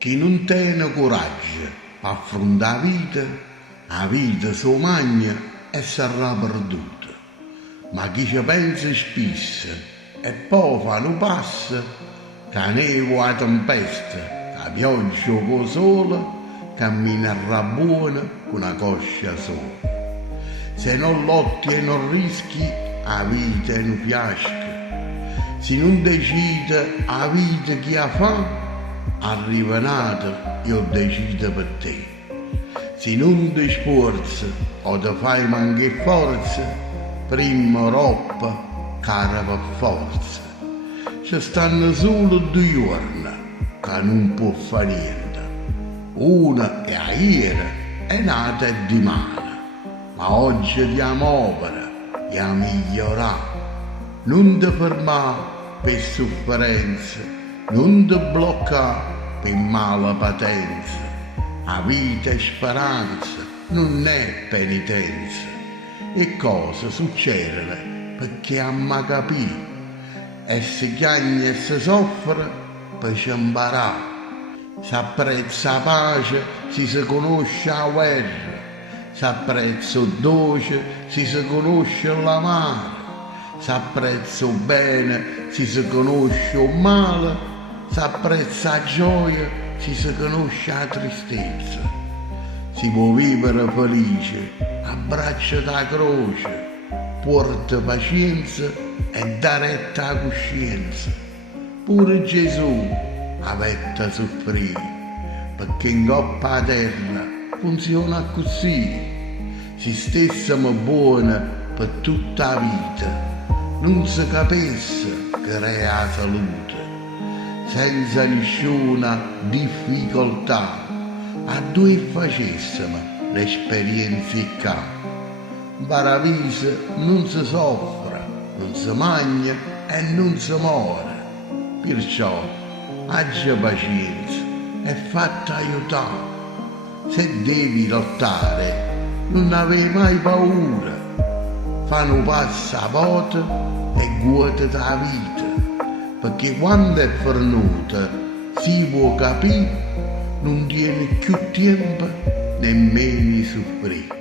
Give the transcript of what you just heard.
Chi non tiene coraggio per affrontare la vita si magna e sarà perduta. Ma chi ci pensa spesso e poi fa un passo, che la neve o la tempesta, che la pioggia o il sole, camminerà buona con una coscia sola. Se non lotti e non rischi, la vita è un fiasco. Se non decide la vita che ha fa, arriva nata io decido per te. Se non ti sforzi o ti fai mancare forza, prima roppa cara per forza. Ci stanno solo 2 giorni che non può fare niente. Una è a ieri e nata è di mano, ma oggi diamo opera e a migliorare. Non ti fermare per sofferenza, non ti bloccare per malapatenza. La vita è speranza, non è penitenza. E cose succedono perché amma capire. E si chiagna e si soffre per ci imparare. Si apprezza la pace se si conosce la guerra. Si apprezza il dolce se si conosce l'amaro. Si apprezza il bene se si conosce il male. Si apprezza la gioia se si conosce la tristezza. Si può vivere felice, abbraccia la croce, porta pazienza e dà retta alla coscienza. Pure Gesù aveva soffrire, perché in coppa a terra funziona così. Se stessimo buoni per tutta la vita, non si capisse crea la salute. Senza nessuna difficoltà, a 2 facessimo l'esperienza che in paradiso non si soffre, non si mangia e non si muore. Perciò aggia pazienza e fatti aiutare. Se devi lottare, non avevi mai paura. Fai un passo a volta e guardati la vita. Perché quando è venuta si può capire, non tiene più tempo nemmeno soffrire.